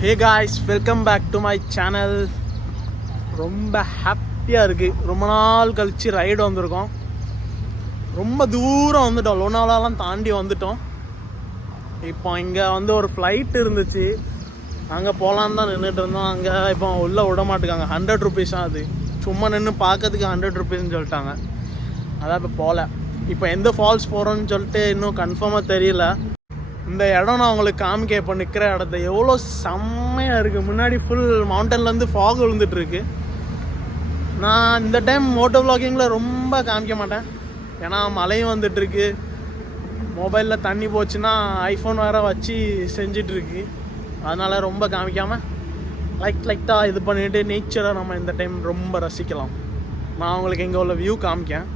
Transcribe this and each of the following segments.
Hey guys, welcome back to my channel. ரொம்ப ஹாப்பியாக இருக்குது. ரொம்ப நாள் கழித்து ரைடு வந்திருக்கோம். ரொம்ப தூரம் வந்துட்டோம், லோனாவளாலாம் தாண்டி வந்துட்டோம். இப்போ இங்கே வந்து ஒரு ஃப்ளைட் இருந்துச்சு, அங்கே போகலான்னு தான் நின்றுட்டு இருந்தோம். அங்கே இப்போ உள்ளே விட மாட்டேங்காங்க. 100 rupees தான். அது சும்மா நின்று பார்க்கறதுக்கு 100 rupeesன்னு சொல்லிட்டாங்க. அதான் இப்போ போகல. இப்போ எந்த ஃபால்ஸ் போகிறோன்னு சொல்லிட்டு இன்னும் கன்ஃபார்மாக தெரியல. இந்த இடம் நான் உங்களுக்கு காமிக்க இப்போ நிற்கிற இடத்த எவ்வளோ செம்மையாக இருக்குது. முன்னாடி ஃபுல் மவுண்டன்லேருந்து ஃபாக் விழுந்துட்டுருக்கு. நான் இந்த டைம் மோட்டோ விளாகிங்கில் ரொம்ப காமிக்க மாட்டேன், ஏன்னா மழையும் வந்துட்டுருக்கு. மொபைலில் தண்ணி போச்சுன்னா ஐஃபோன் வேறு வச்சு செஞ்சிட்ருக்கு. அதனால் ரொம்ப காமிக்காமல் லைட்டாக இது பண்ணிவிட்டு நேச்சரை நம்ம இந்த டைம் ரொம்ப ரசிக்கலாம். நான் உங்களுக்கு இங்கே உள்ள வியூ காமிக்கேன்.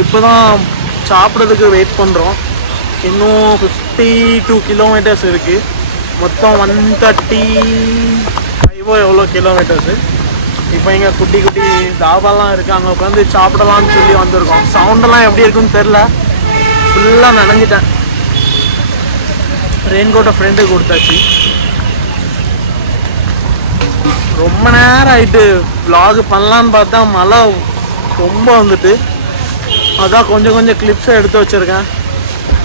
இப்போ தான் சாப்பிட்றதுக்கு வெயிட் பண்ணுறோம். இன்னும் 52 kilometers இருக்குது. மொத்தம் 135 எவ்வளோ கிலோமீட்டர்ஸு. இப்போ இங்கே குட்டி குட்டி தாபாலாம் இருக்குது, அங்கே உட்காந்து சாப்பிடலான்னு சொல்லி வந்திருக்கோம். சவுண்டெல்லாம் எப்படி இருக்குன்னு தெரில, ஃபுல்லாக நனைஞ்சிட்டேன். ரெயின்கோட்டை ஃப்ரெண்டுக்கு கொடுத்தாச்சு. ரொம்ப நேரம் ஆகிட்டு vlog பண்ணலான்னு பார்த்தா மழை ரொம்ப வந்துட்டு, அதான் கொஞ்சம் கிளிப்ஸை எடுத்து வச்சுருக்கேன்.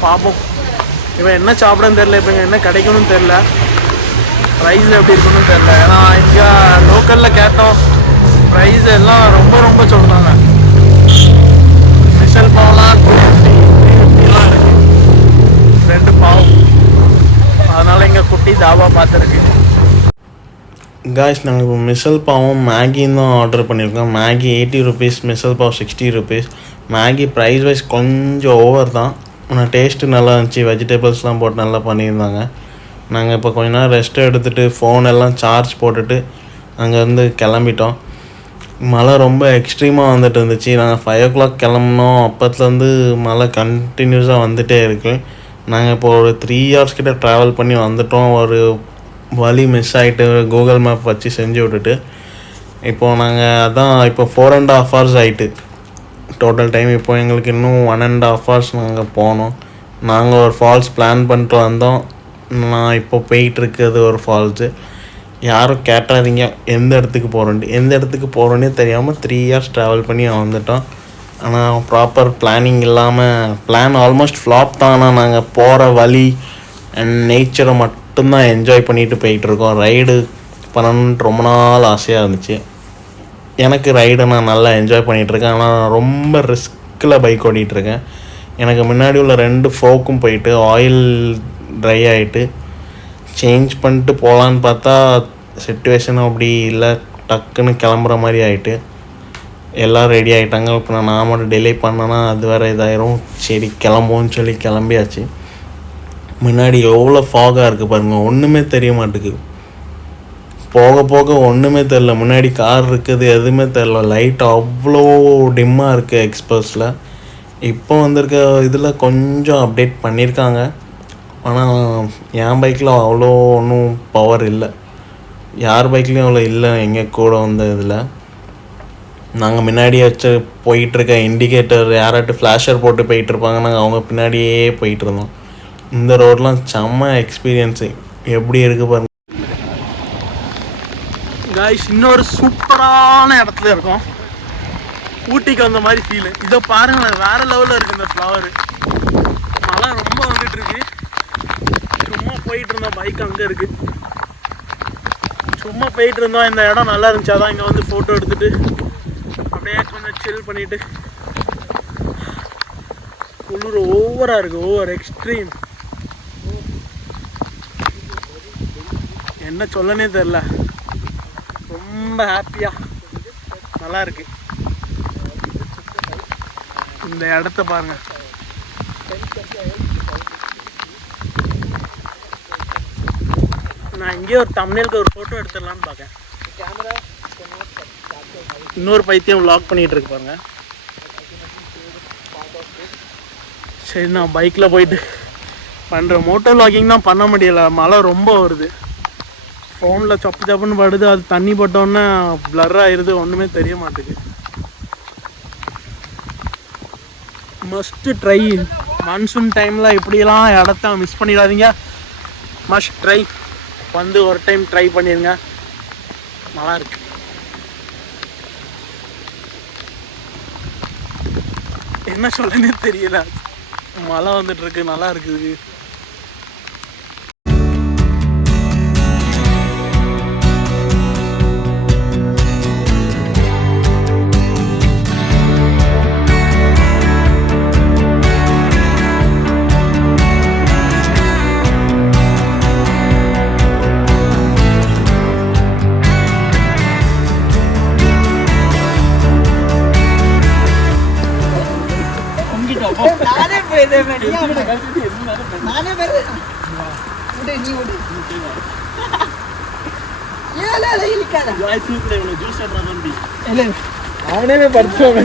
பார்ப்போம் இப்போ என்ன சாப்பிடன்னு தெரில, இப்போ இங்கே என்ன கிடைக்கணும்னு தெரில, ப்ரைஸ் எப்படி இருக்குன்னு தெரில. ஏன்னா இங்கே லோக்கலில் கேட்டோம், ப்ரைஸ் எல்லாம் ரொம்ப சொல்கிறாங்க. மிஷல் பாவெலாம் 250-350 இருக்குது, 2 பாவ். அதனால் இங்கே குட்டி தாபா பார்த்துருக்கு. காய்ஸ், நாங்கள் இப்போ மிசல் பாவும் மேகியும் தான் ஆர்டர் பண்ணியிருக்கோம். Maggi 80 rupees, misal pav 60 rupees. Maggi price wise கொஞ்சம் ஓவர் தான், ஆனால் டேஸ்ட்டு நல்லா இருந்துச்சு. வெஜிடபிள்ஸ்லாம் போட்டு நல்லா பண்ணியிருந்தாங்க. நாங்கள் இப்போ கொஞ்ச நேரம் ரெஸ்ட்டு எடுத்துகிட்டு ஃபோன் எல்லாம் சார்ஜ் போட்டுட்டு அங்கேருந்து கிளம்பிட்டோம். மழை ரொம்ப எக்ஸ்ட்ரீமாக வந்துட்டு இருந்துச்சு. நாங்கள் 5 o'clock கிளம்புனோம். அப்போத்துலேருந்து மழை கண்டினியூஸாக வந்துகிட்டே இருக்குது. நாங்கள் இப்போ ஒரு 3 hours கிட்ட ட்ராவல் பண்ணி வந்துட்டோம். ஒரு வழி மிஸ் ஆகிட்டு கூகுள் மேப் வச்சு செஞ்சு விட்டுட்டு இப்போது நாங்கள் அதான் இப்போ 4.5 hours ஆகிட்டு டோட்டல் டைம். இப்போ எங்களுக்கு இன்னும் 1.5 hours நாங்கள் போனோம். நாங்கள் ஒரு ஃபால்ஸ் பிளான் பண்ணிட்டு வந்தோம். நான் இப்போ போயிட்டுருக்குது ஒரு ஃபால்ஸு. யாரும் கேட்டாதீங்க எந்த இடத்துக்கு போகிறோன்னே தெரியாமல் 3 hours ட்ராவல் பண்ணி வந்துட்டோம். ஆனால் ப்ராப்பர் பிளானிங் இல்லாமல் பிளான் ஆல்மோஸ்ட் ஃப்ளாப் தான். ஆனால் நாங்கள் போகிற வழி அண்ட் நேச்சரை மட்டும்தான் என்ஜாய் பண்ணிட்டு போயிட்டுருக்கோம். ரைடு பண்ணணுன்ட்டு ரொம்ப நாள் ஆசையாக இருந்துச்சு எனக்கு. ரைடை நான் நல்லா என்ஜாய் பண்ணிகிட்ருக்கேன். ஆனால் நான் ரொம்ப ரிஸ்கில் பைக் ஓட்டிகிட்ருக்கேன். எனக்கு முன்னாடி உள்ள 2 ஃபோக்கும் போயிட்டு ஆயில் ட்ரை ஆகிட்டு சேஞ்ச் பண்ணிட்டு போகலான்னு பார்த்தா சிட்டுவேஷன் அப்படி இல்லை, டக்குன்னு கிளம்புற மாதிரி ஆகிட்டு எல்லாம் ரெடி ஆகிட்டாங்க. இப்போ நான் மட்டும் டிலே பண்ணேன்னா அது வேறு இதாயிரும். சரி கிளம்புவோன்னு சொல்லி கிளம்பியாச்சு. முன்னாடி எவ்வளோ ஃபாகாக இருக்குது பாருங்கள், ஒன்றுமே தெரிய மாட்டேங்குது. போக ஒன்றுமே தெரில. முன்னாடி கார் இருக்குது, எதுவுமே தெரில. லைட் அவ்வளோ டிம்மாக இருக்குது எக்ஸ்பல்ஸில். இப்போ வந்திருக்க இதில் கொஞ்சம் அப்டேட் பண்ணியிருக்காங்க. ஆனால் என் பைக்கில் அவ்வளோ ஒன்றும் பவர் இல்லை, யார் பைக்லேயும் அவ்வளோ இல்லை. எங்கள் கூட வந்த இதில் நாங்கள் முன்னாடியே வச்சு போயிட்டுருக்க இண்டிகேட்டர் யாராட்டு ஃப்ளாஷர் போட்டு போயிட்டுருப்பாங்க, நாங்கள் அவங்க பின்னாடியே போயிட்டுருந்தோம். இந்த ரோடெலாம் செம்ம எக்ஸ்பீரியன்ஸு. எப்படி இருக்குது பாருங்கள் காய்ஸ். இன்னொரு சூப்பரான இடத்துல இருக்கோம். ஊட்டிக்கு வந்த மாதிரி ஃபீலு. இதை பாருங்கள், வேறு லெவலில் இருக்குது இந்த ஃப்ளவரு. மழை ரொம்ப வந்துட்டுருக்கு. சும்மா போயிட்டு இருந்தோம், பைக் அங்கே இருக்குது. சும்மா போயிட்டு இருந்தோம். இந்த இடம் நல்லா இருந்துச்சு, அதான் இங்கே வந்து ஃபோட்டோ எடுத்துகிட்டு அப்படியே கொஞ்சம் சில் பண்ணிவிட்டு. குளிர் ஓவராக இருக்குது, ஓவர் எக்ஸ்ட்ரீம். என்ன சொல்லனே தெரில, ரொம்ப ஹாப்பியாக நல்லா இருக்கு. இந்த இடத்த பாருங்க. நான் இங்கே ஒரு தம்ப்நெயிலுக்கு ஒரு ஃபோட்டோ எடுத்துடலான்னு பார்க்கேன். இன்னொரு பைத்தியம் வ்ளாக் பண்ணிகிட்டு இருக்கு பாருங்க. சரி நான் பைக்கில் போயிட்டு பண்ணுறேன். மோட்டோ வ்ளாகிங் தான் பண்ண முடியலை, மழை ரொம்ப வருது. ஃபோனில் சப்பு சப்புன்னு படுது, அது தண்ணி பட்டோன்னே ப்ளர் ஆயிடுது, ஒன்றுமே தெரிய மாட்டேங்குது. Must try. மான்சூன் டைமில் இப்படிலாம் இடத்த மிஸ் பண்ணிடாதீங்க. Must try. வந்து ஒரு டைம் ட்ரை பண்ணிடுங்க, நல்லா இருக்கு. என்ன சொல்லனே தெரியல, மழை வந்துட்டு இருக்கு, நல்லா இருக்குது. அவனே படிச்சோம்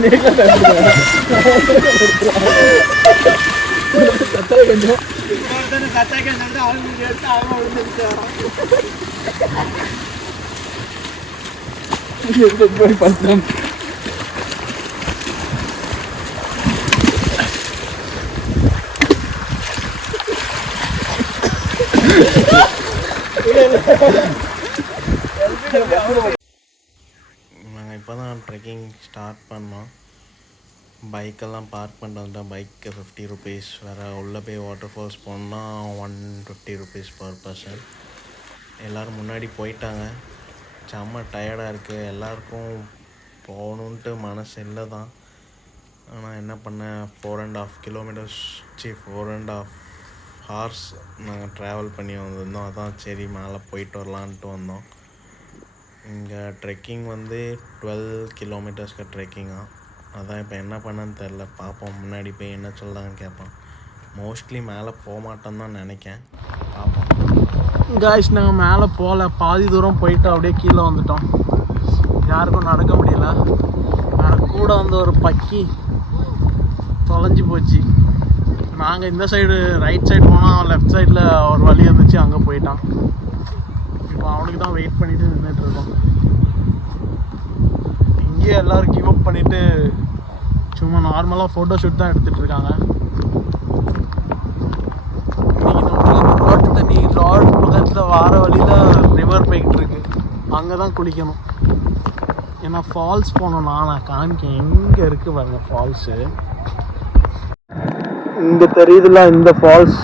போய் படுத்தோம். நாங்கள் இப்போ தான் ட்ரெக்கிங் ஸ்டார்ட் பண்ணோம். பைக்கெல்லாம் பார்க் பண்ணிட்டு வந்துட்டோம். பைக்கு 50 ருபீஸ், வேறு உள்ளே போய் வாட்டர் ஃபால்ஸ் போனால் 150 ருபீஸ் பர் பர்சன். எல்லோரும் முன்னாடி போயிட்டாங்க. செம்ம டயர்டாக இருக்குது எல்லாருக்கும். போகணுன்ட்டு மனசு இல்லை தான், ஆனால் என்ன பண்ண, 4.5 கிலோமீட்டர்ஸ் 4.5 ஹார்ஸ் நாங்கள் ட்ராவல் பண்ணி வந்திருந்தோம். அதான் சரி மேலே போயிட்டு வரலான்ட்டு வந்தோம். இங்கே ட்ரெக்கிங் வந்து 12 கிலோமீட்டர்ஸ்க்கு ட்ரெக்கிங்காக. அதான் இப்போ என்ன பண்ணன்னு தெரில, பார்ப்போம். முன்னாடி போய் என்ன சொல்கிறாங்கன்னு கேட்போம். மோஸ்ட்லி மேலே போக மாட்டோன்னு தான் நினைக்கேன், பார்ப்போம். காய்ஸ் நாங்கள் மேலே போகல, பாதி தூரம் போயிட்டு அப்படியே கீழே வந்துட்டோம். யாருக்கும் நடக்க முடியல. வேறு கூட வந்து ஒரு பக்கி தொலைஞ்சி போச்சு. நாங்கள் இந்த சைடு ரைட் சைடு போனால் லெஃப்ட் சைடில் ஒரு வழி இருந்துச்சு, அங்கே போயிட்டான். இப்போ அவனுக்கு தான் வெயிட் பண்ணிவிட்டு நின்றுட்டுருக்கோம். இங்கேயே எல்லோரும் கிவ் அப் பண்ணிவிட்டு சும்மா நார்மலாக ஃபோட்டோ ஷூட் தான் எடுத்துகிட்ருக்காங்க. ரோட்டு தண்ணி ரோடு பக்கத்தில் வார வழியில் ரிவர் போய்கிட்டு இருக்கு, அங்கே தான் குளிக்கணும். ஏன்னா ஃபால்ஸ் போனோம். நான் காமிக்கேன் எங்கே இருக்குது பாருங்கள் ஃபால்ஸு. இங்கே தெரியுதுல இந்த ஃபால்ஸ்.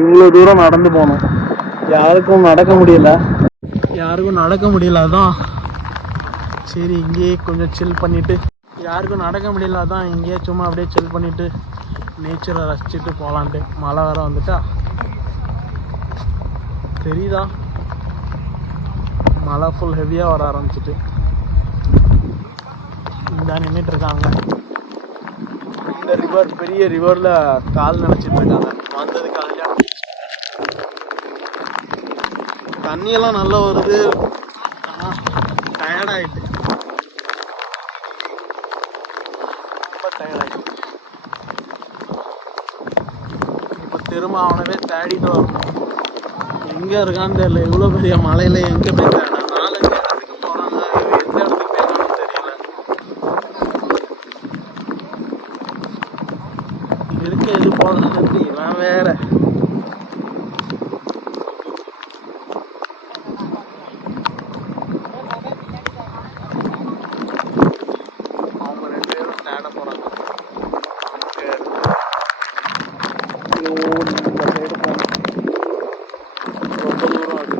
இவ்வளோ தூரம் நடந்து போகணும். யாருக்கும் நடக்க முடியல அதான் சரி இங்கேயே கொஞ்சம் சில் பண்ணிவிட்டு, யாருக்கும் நடக்க முடியல அதான் இங்கேயே சும்மா அப்படியே சில் பண்ணிவிட்டு நேச்சரை ரசிச்சுட்டு போகலான்ட்டு. மழை வேற வந்துட்டா தெரியுதா, மழை ஃபுல் ஹெவியாக வர ஆரம்பிச்சிட்டு. இந்த நின்றுட்டுருக்காங்க இந்த ரிவர், பெரிய ரிவரில் கால் நினச்சிட்டு இருக்காங்க. வந்தது கல்யாணம், தண்ணியெல்லாம் நல்லா வருது. டயர்டாயிட்டு, ரொம்ப டயர்டாயிட்டு. இப்போ திரும்ப அவனவே தேடிட்டு வரணும். எங்கே இருக்கான்னு தெரியல. இவ்வளோ பெரிய மலையில் எங்கே போய் தேட? 4-5 இடத்துக்கு போகிறாங்க, எந்த இடத்துக்கு போயிருக்கான்னு தெரியல. இருக்க எது போகிறது இவன் வேற. அவங்க 2 பேரும் தேட போகிறாங்க. ரொம்ப தூரம் அது.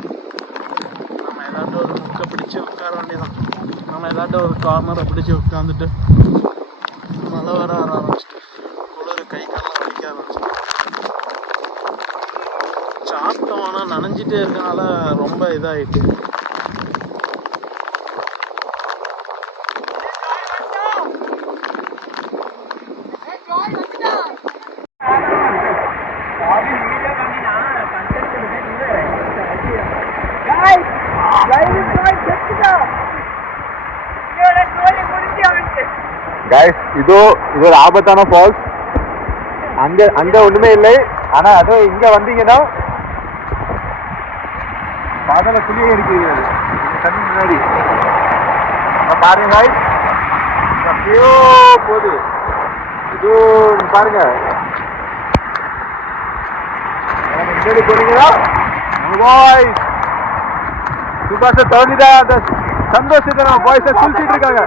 நம்ம ஏதாட்டும் ஒரு முக்கை பிடிச்சி உட்கார வேண்டியதான். நம்ம ஏதாட்டும் ஒரு கார்னரை பிடிச்சி உட்காந்துட்டு மழை வர ஆரம்பிச்சிட்டு குளிர் கை காலெலாம் வலிக்க ஆரம்பிச்சிட்டு. சாப்பிட்டோம் ஆனால் நனைஞ்சிட்டே இருக்கனால ரொம்ப இதாகிட்டு. Guys, கைஸ் இது ஒரு ஆபத்தான ஃபால்ஸ். அங்க ஒண்ணுமே இல்லை. ஆனா அதோ இங்க வந்தீங்கன்னா பாதாள குழியே இருக்கிறது கண்ணு முன்னாடி. பாருங்க கைஸ், எப்பயோ போகுது. இது பாருங்க, முன்னாடி போனீங்கன்னா பாய்ஸ் சுபாஷ தோனிதா அந்த சந்தோஷத்தை நம்ம பாய்ஸை குளிச்சிட்டு இருக்காங்க.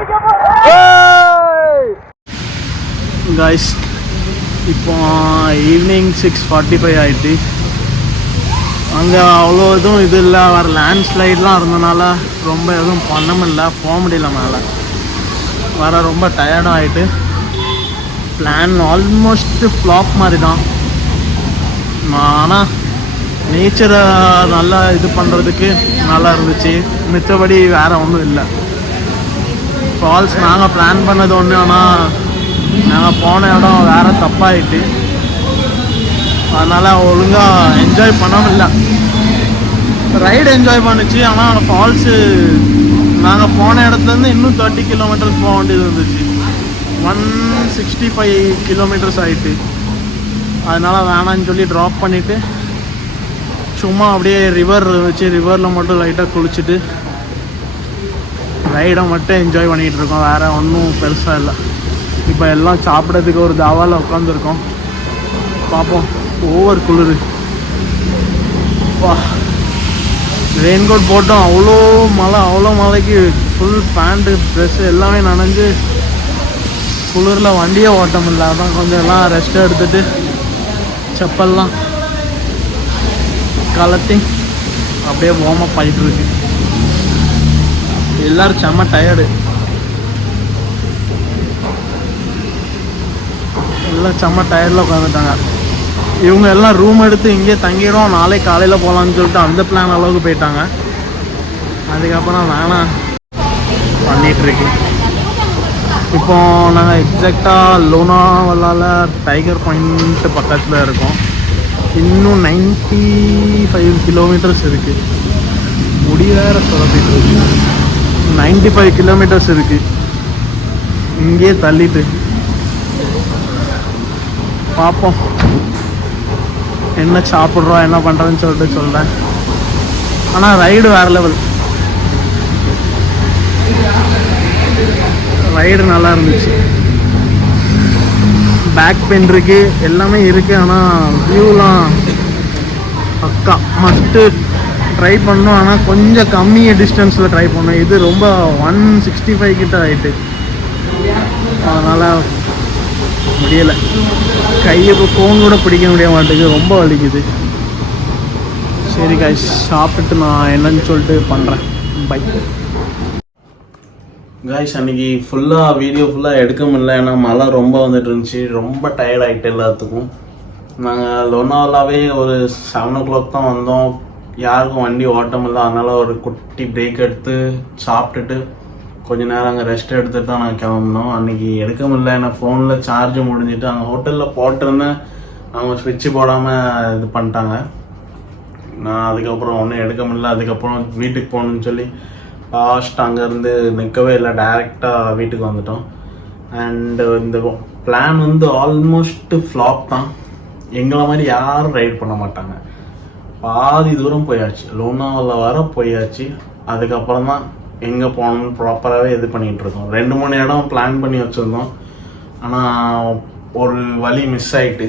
கைஸ் இப்போ ஈவினிங் 6:45 ஆகிட்டு. அங்கே அவ்வளோ எதுவும் இது இல்லை, வர லேண்ட்ஸ்லைட்லாம் இருந்தனால ரொம்ப எதுவும் பண்ண முடியல, போக முடியல மேலே. வர ரொம்ப டயர்டும் ஆகிட்டு பிளான் ஆல்மோஸ்ட் ஃப்ளாப் மாதிரி தான். ஆனால் நேச்சரை நல்லா இது பண்ணுறதுக்கு நல்லா இருந்துச்சு, மித்தபடி வேறு ஒன்றும் இல்லை. ஃபால்ஸ் நாங்கள் பிளான் பண்ணது ஒன்று, ஆனால் நாங்கள் போன இடம் வேறு தப்பாயிட்டு, அதனால் ஒழுங்காக என்ஜாய் பண்ண முடியல. ரைடு என்ஜாய் பண்ணிச்சு, ஆனால் ஃபால்ஸு நாங்கள் போன இடத்துலேருந்து இன்னும் 30 கிலோமீட்டர்ஸ் போக வேண்டியது இருந்துச்சு. 165 கிலோமீட்டர்ஸ் ஆகிட்டு. அதனால் வேணான்னு சொல்லி ட்ராப் பண்ணிவிட்டு சும்மா அப்படியே ரிவர் இருந்துச்சு, ரிவரில் மட்டும் லைட்டாக குளிச்சுட்டு ரைடை மட்டும் என்ஜாய் பண்ணிகிட்டு இருக்கோம். வேறு ஒன்றும் பெருசாக இல்லை. இப்போ எல்லாம் சாப்பிட்றதுக்கு ஒரு தாவாவில் உட்காந்துருக்கோம். பார்ப்போம். ஓவர் குளிர். வா, ரெயின் கோட் போட்டோம், அவ்வளோ மழைக்கு ஃபுல் பேண்ட்டு ட்ரெஸ்ஸு எல்லாமே நனைஞ்சு குளிரில் வண்டியே ஓட்ட முடியல. அதான் கொஞ்சம் எல்லாம் ரெஸ்ட் எடுத்துகிட்டு செப்பல்லாம் கலட்டி அப்படியே வார்ம் அப் ஆகிட்டுருக்கு. எல்லோரும் செம்ம டயர்டு, எல்லாம் செம்ம டயர்டில் உட்காந்துட்டாங்க. இவங்க எல்லாம் ரூம் எடுத்து இங்கே தங்கிடும், நாளைக்கு காலையில் போகலான்னு சொல்லிட்டு அந்த பிளான் அளவுக்கு போயிட்டாங்க. அதுக்கப்புறம் வேணாம் பண்ணிகிட்ருக்கு. இப்போ நாங்கள் எக்ஸாக்டாக லோனாவாலாவில் டைகர் பாயிண்ட் பக்கத்தில் இருக்கோம். இன்னும் 95 கிலோமீட்டர்ஸ் இருக்குது. முடி வேறு சொல்லிட்டு இருக்கு. 95 கிலோமீட்டர்ஸ் இருக்குது. இங்கே தள்ளிட்டு பார்ப்போம் என்ன சாப்பிட்றோம் என்ன பண்ணுறதுன்னு சொல்லிட்டு சொல்கிறேன். ஆனால் ரைடு வேறு லெவல், ரைடு நல்லா இருந்துச்சு. பேக் பெயின் இருக்குது, எல்லாமே இருக்குது. ஆனால் வியூலாம் பக்கா மஸ்ட்டு ட்ரை பண்ணோம். ஆனால் கொஞ்சம் கம்மிய டிஸ்டன்ஸில் ட்ரை பண்ணோம். இது ரொம்ப 165 கிட்ட ஆகிட்டு, அதனால் முடியலை. கையை இப்போ ஃபோன் கூட பிடிக்க முடிய மாட்டேங்குது, ரொம்ப வலிக்குது. சரி காய்ஸ், சாப்பிட்டு நான் என்னன்னு சொல்லிட்டு பண்ணுறேன். By guys. அன்றைக்கி வீடியோ ஃபுல்லாக எடுக்க முடியல, ஏன்னா மழை ரொம்ப வந்துட்டு இருந்துச்சு. ரொம்ப டயர்ட் ஆகிட்டு எல்லாத்துக்கும். நாங்கள் லோனாவலாவே ஒரு 7 o'clock தான் வந்தோம். யாருக்கும் வண்டி ஓட்ட முடியல, அதனால் ஒரு குட்டி பிரேக் எடுத்து சாப்பிட்டுட்டு கொஞ்ச நேரம் அங்கே ரெஸ்ட் எடுத்துகிட்டு தான் நாங்கள் கிளம்புனோம். அன்றைக்கி எடுக்க முடியல, ஏன்னா ஃபோனில் சார்ஜ் முடிஞ்சிட்டு அங்கே ஹோட்டலில் போட்டிருந்தேன், அவங்க ஸ்விட்ச்சு போடாமல் இது பண்ணிட்டாங்க. நான் அதுக்கப்புறம் ஒன்றும் எடுக்க முடியல. அதுக்கப்புறம் வீட்டுக்கு போகணுன்னு சொல்லி லாஸ்ட் அங்கேருந்து நிற்கவே இல்லை, டைரெக்டாக வீட்டுக்கு வந்துட்டோம். அண்டு இந்த பிளான் ஆல்மோஸ்ட் ஃப்ளாப் தான். எங்களை மாதிரி யாரும் ரைட் பண்ண மாட்டாங்க. பாதி தூரம் போயாச்சு, லோனாவாலா வர போயாச்சு. அதுக்கப்புறம் தான் எங்கே போகணும்னு ப்ராப்பராகவே இது பண்ணிகிட்ருக்கோம். 2-3 இடம் பிளான் பண்ணி வச்சுருந்தோம். ஆனால் ஒரு வழி மிஸ் ஆகிட்டு,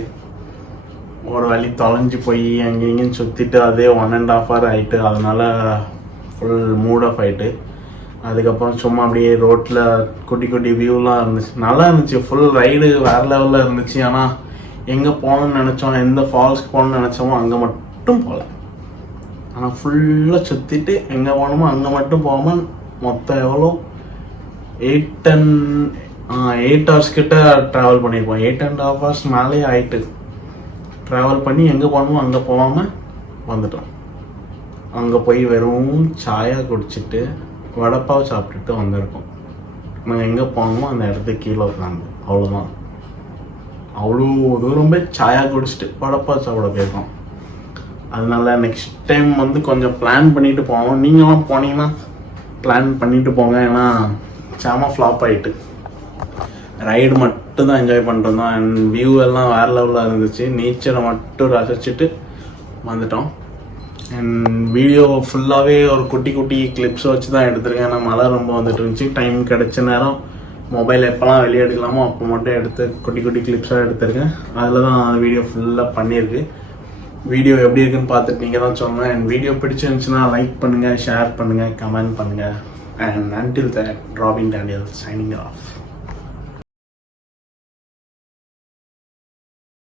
ஒரு வழி தொலைஞ்சி போய் அங்கே இங்கேயும் சுற்றிட்டு அதே 1.5 hour ஆகிட்டு, அதனால் ஃபுல் மூட் ஆஃப் ஆகிட்டு. அதுக்கப்புறம் சும்மா அப்படியே ரோட்டில் குட்டி குட்டி வியூலாம் இருந்துச்சு, நல்லா இருந்துச்சு. ஃபுல் ரைடு வேறு லெவலில் இருந்துச்சு. ஆனால் எங்கே போகணுன்னு நினச்சோம், எந்த ஃபால்ஸ்க்கு போகணுன்னு நினச்சோமோ அங்கே மட்டும் போகல. ஆனால் ஃபுல்லாக சுற்றிட்டு எங்கே போகணுமோ அங்கே மட்டும் போகாமல் மொத்தம் எவ்வளோ 8 hours கிட்ட ட்ராவல் பண்ணியிருப்போம். 8.5 hours மேலே ஆகிட்டு ட்ராவல் பண்ணி எங்கே போகணுமோ அங்கே போகாமல் வந்துட்டோம். அங்கே போய் வெறும் சாயா குடிச்சிட்டு வடைப்பாவை சாப்பிட்டுட்டு வந்திருக்கோம். நாங்கள் எங்கே போகணுமோ அந்த இடத்துக்கு கீழே உட்காந்து, அவ்வளோதான். அவ்வளோ தூரம் போய் சாயா குடிச்சிட்டு வடைப்பாவை சாப்பிட போயிருக்கோம். அதனால நெக்ஸ்ட் டைம் கொஞ்சம் பிளான் பண்ணிட்டு போவோம். நீங்களும் போனீங்கன்னா பிளான் பண்ணிட்டு போங்க, ஏன்னா செம ஃப்ளாப் ஆகிட்டு. ரைடு மட்டும் தான் என்ஜாய் பண்ணிருந்தோம். அண்ட் வியூ எல்லாம் வேறு லெவலில் இருந்துச்சு. நேச்சரை மட்டும் ரசிச்சுட்டு வந்துட்டோம். அண்ட் வீடியோ ஃபுல்லாகவே ஒரு குட்டி குட்டி கிளிப்ஸ் வச்சு தான் எடுத்திருக்கேன். ஏன்னா மழை ரொம்ப வந்துட்டு இருந்துச்சு. டைம் கிடைச்ச நேரம் மொபைல் எப்போல்லாம் வெளியே எடுக்கலாமோ அப்போ மட்டும் எடுத்து குட்டி குட்டி கிளிப்ஸாக எடுத்திருக்கேன். அதில் தான் வீடியோ ஃபுல்லாக பண்ணியிருக்கு. வீடியோ எப்படி இருக்குன்னு பார்த்துட்டு நீங்கள் தான் சொல்லணும். அண்ட் வீடியோ பிடிச்சிருந்துச்சுன்னா லைக் பண்ணுங்கள், ஷேர் பண்ணுங்கள், கமெண்ட் பண்ணுங்கள். And until that, Robin Daniel signing off.